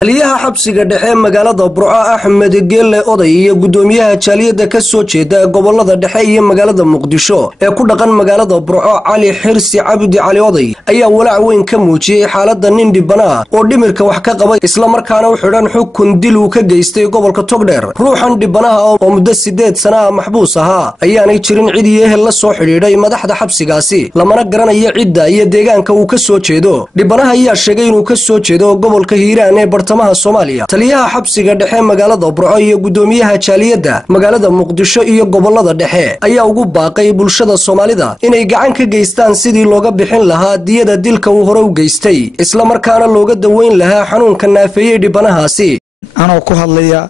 taliyaha xabsiga dhexe magaalada Burco Axmed Geelle Oday iyo gudoomiyaha jaaliyada ka soo jeeda gobolada dhexe iyo magaalada Muqdisho ee ku dhaqan magaalada Burco Cali Xirsi Cabdi Cali Oday ayaa walaac weyn ka muujiyay xaaladda nin dhibana oo dhimirka wax ka qabay isla markaana u xidhan xukun dil uu ka geystay gobolka Togdheer ruuxan dhibanaha oo muddo 8 sano maxbuus ahaa ayaanay jirin cid iyo la soo xidhiidhay madaxda xabsigaasi lamana garanayo cidda iyo deegaanka uu ka soo jeedo dhibanaha ayaa sheegay inuu ka soo jeedo gobolka Hiiraan ee Soomaaliya taliyaha xabsiga dhexe magaalada Burco iyo gudoomiyaha jaaliyada magaalada Muqdisho iyo gobolada dhexe ayaa ugu baaqay bulshada Soomaalida inay gacan ka geystaan sidii looga bixin lahaa diyada dilka uu hore u geystay isla markaana looga daweyn lahaa xanuunka naafeeyay dhibanahaasi anoo ku hadlaya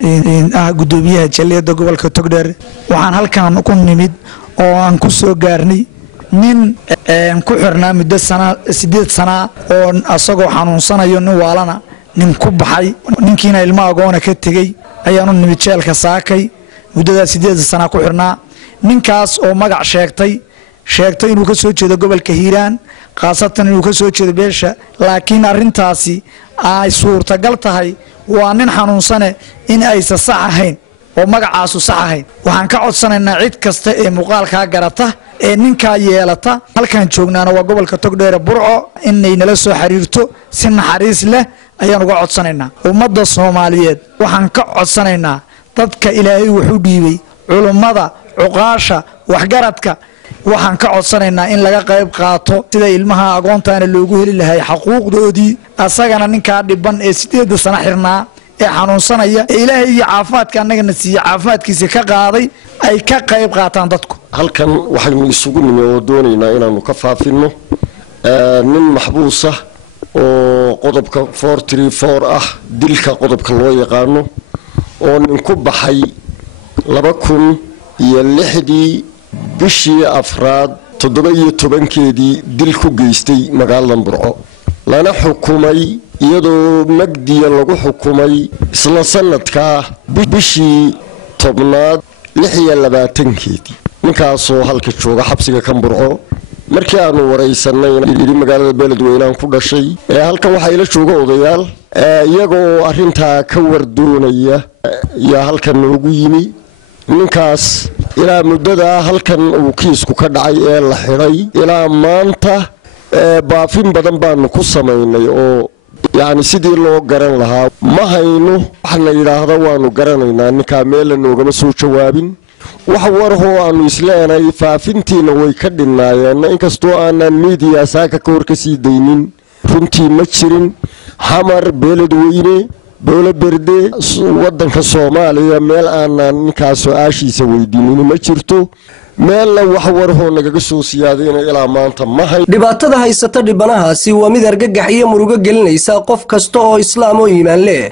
gudoomiyaha jaaliyada gobolka Togdheer waxaan halkaan ku nimid oo aan ku soo gaarnay nin ku xirnaa muddo 8 sano oo asagoo xanuunsanayo nin waalana nin ku baxay ninkiina ilmo agoona ka tagay ayaanu nimid jeelka saakay muddada 8 sano ku xirnaa ninkaas oo magac sheegtay inuu ka soo jeedo gobolka Hiiraan qaasatan inuu ka soo jeedo beesha laakiin arintaasi ay suurtagal tahay waa nin xanuunsane in ay sax ahayn oo magacaasu sax ahayn waxaan ka codsanaynaa cid kasta ee muuqaalka garata ee ninka yeelata halkan joognaana waa gobolka Togdheer Burco inay nala soo xiriirto si naxariis leh ayaan uga codsanaynaa ummadda Soomaaliyeed waxaan ka codsanaynaa dadka Ilaahay wuxuu dhiibay culimada cuqaasha waxgaradka waxaan ka codsanaynaa in laga qayb qaato sida ilmaha agoontaana loogu heli lahay xuquuqdoodii asagana ninka dhiban ee 8 sano xirnaa ee xanuunsanaya Ilaahay iyo caafimaadka anagana siiyo caafimaadkiisa ka qaaday ay ka qayb qaataan dadku halkan waxaynu isugu nimid doonaynaa inaanu ka faafino nin maxbuus ah oo qodobka 434 ah dilka qodobka loo yaqaano oo nin ku baxay 2006 bishii afraad 17keedii dil ku geystay magaalada Burco lana xukumay iyadoo magdiya lagu xukumay isla sanadka bishii tobnaad 26keedii ninkaasoo halka jooga xabsiga kan Burco markii aanu wareysanay magaalada Beledweyne ku dhashay halkan waxa ila jooga odayaal iyagoo arinta ka wardoonaya ya halkan ugu yimi ninkaas ilaa muddada halkan uu kiisku ka dhacay ee la xiray ilaa maanta baafin badan baanu ku sameynay oo yani sidii loo garan lahaa ma hayno waxna yiraahdo waanu garanaynaa ninka meel noogama soo jawaabin wax warho aanu isleenay faafintiina way ka dhinaayeen inkastoo aanan media saaka ka warkasii deynin runtii ma jirin xamar Beledweyne dowla berde wadanka Soomaaliya meel aanan ninkaas su'aashiisa weydiinin ma jirto meel la wax warho nagaga soo siyaadeen ilaa maanta ma hay dhibaatada haysata dhibanahaasi waa mid argagax iyo murugo gelinaysa qof kasta oo islaam oo iimaan leh